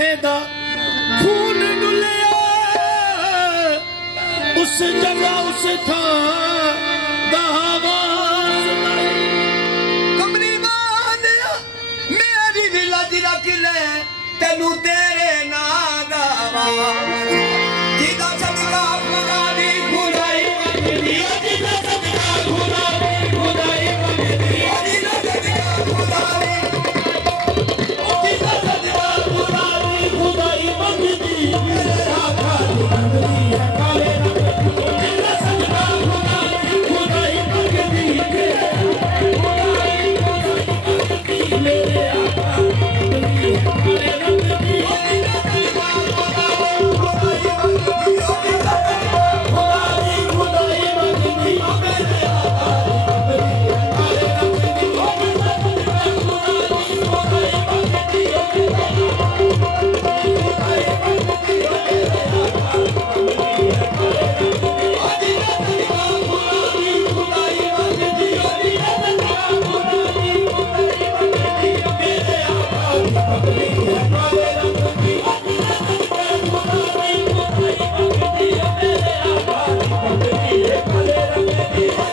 किसे दा खून डुलिया उस जगह उस थां दा आवाज कमली मानिया मेरी भी लज रख ले तेनू तेरे नाम दा आवाज जिदा सदका खुदा दी खुदाई मंगदी जिदा सदका खुदा दी खुदाई मंगदी जिदा सदका खुदा दी जिदा सदका खुदा दी खुदाई मंगदी मेरे आका दी मंगदी है काले रंग जिदा सदका खुदा दी खुदाई मंगदी मेरे आका दी काले रंग दी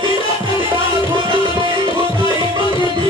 जिदा सदका खुदा दी खुदाई मंगदी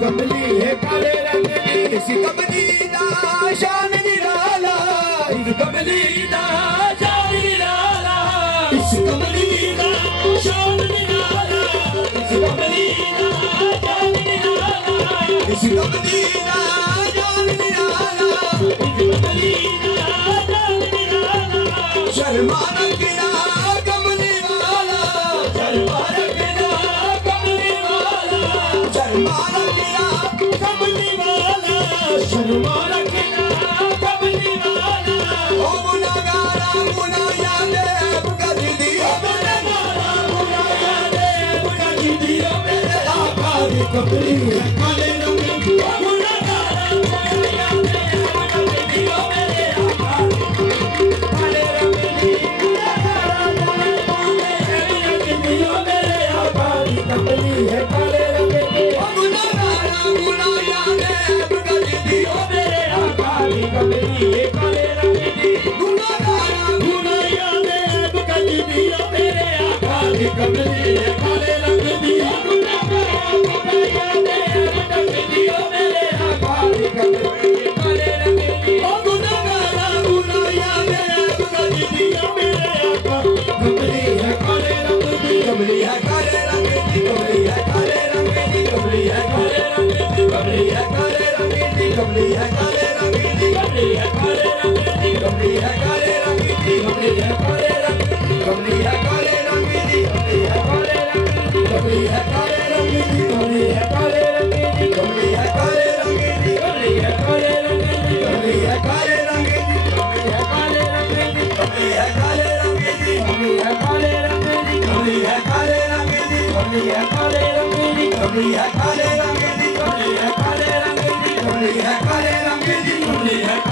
कमली है काले रंग की इस कमली दा शान निराला इस कमली दा शान निराला इस कमली दा शान निराला इस कमली दा शान निराला इस कमली दा शान निराला इस कमली दा शान निराला शर्मा रखना कमली वाला शर्मा रखना कमली वाला शर्मा शर्मा रखना कमली वाला ओ गुनाहगारा गुनाह दे कर दिया गुनाहगारा गुनाह दे कर दिया मेरे आका दी कमली है काले रंग की ओ गुनाहगारा गुनाह दे कर दिया मेरे आका दी काले रंग की गुनाहगारा गुनाह दे कर दिया मेरे आका दी कमली है काले रंग की ओ गुनाहगारा गुनाह दे कमली ये काले रंग की गुनाहगारा गुनाह दे कर दिया मेरे आका दी कमली ये काले रंग की गुनाहगारा गुनाह दे कर दिया मेरे आका दी कमली ये काले रंग की है काले रंग की कमली है काले रंग की कमली है काले रंग की कमली है काले रंग की कमली है काले रंग की कमली है काले रंग की कमली है काले रंग की कमली है काले रंग की कमली है काले रंग की कमली है काले रंग की कमली है काले रंग की कमली है काले रंग की कमली है काले रंग की कमली है काले रंग की कमली है काले रंग की कमली है काले रंग की कमली है काले रंग की कमली है काले रंग की कमली है काले रंग की कमली है